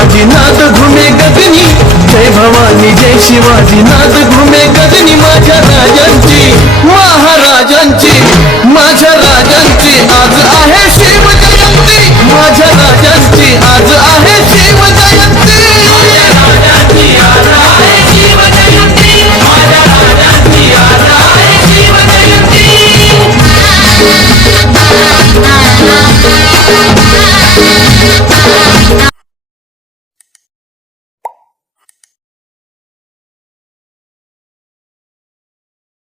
शिवाजी नाद घुमे गगनी, जय भवानी जय शिवाजी नाद घुमे गगनी. माझ्या राजांची महाराजांची माझ्या राजांची आज आहे शिवजयंती. माझ्या राजांची आज